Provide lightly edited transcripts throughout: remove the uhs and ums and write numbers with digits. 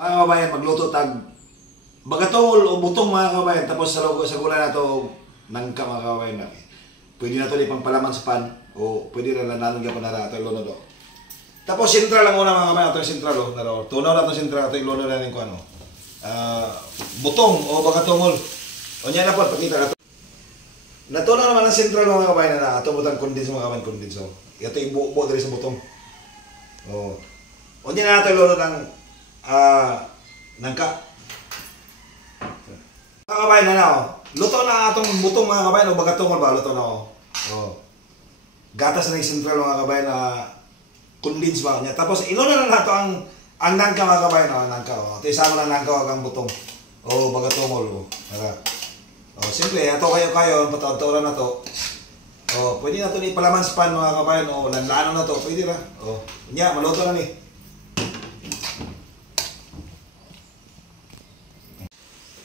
Mga kabayan, magluto tag bagatol o butong mga kabayan. Tapos sa gulay na ito, nangka mga kabayan. Pwede na ito ipang palaman sa pan o pwede rin lananon ka pa na ito ilono do. Tapos sentral lang muna mga kabayan. Ito yung sentral o. Tunaw na ito sentral. Ito ilono na rin ko ano. Butong o bagatongol. O niya na po, pakita na ito. Natunaw naman ang sentral mga kabayan na ito butang kondens mga kabayan kondens. Ito yung buo dari sa butong. O niya na ito ilono ng nangka. Mga kabayan na na luto na atong butong mga kabayan o bagatong ba luto na gatas na yung sentral mga kabayan na condense ba niya. Tapos ilono na nato ang nangka mga kabayan nangka ito isama na nangka ang butong o bagatong simple ato kayo patawtoran na to. Pwede na to ni palaman sa pan mga kabayan o lanlano na to pwede ra. Nya maluto na ni.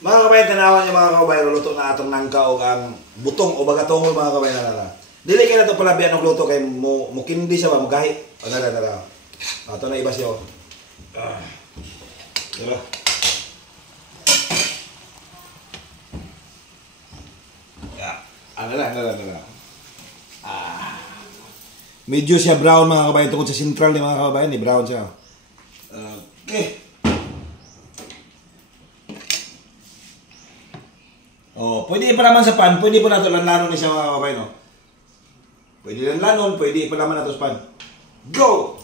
Mga kabayan, tanawan niyo mga kabayan, luto na atong nangka o ang butong o bagatongol mga kabayan na. Dili kayo na ito palabihan ng luto kay mukindi siya ba, mugahi. O nara. Ito na iba siya. Diba? Nara. Medyo siya brown mga kabayan, tungkol sa sentral ni mga kabayan, ni brown siya. Okay. Pwede ipalaman sa pan, pwede po nato lanlanon ni siya mga kabayan. Pwede lanlanon, pwede ipalaman nato sa pan. Go!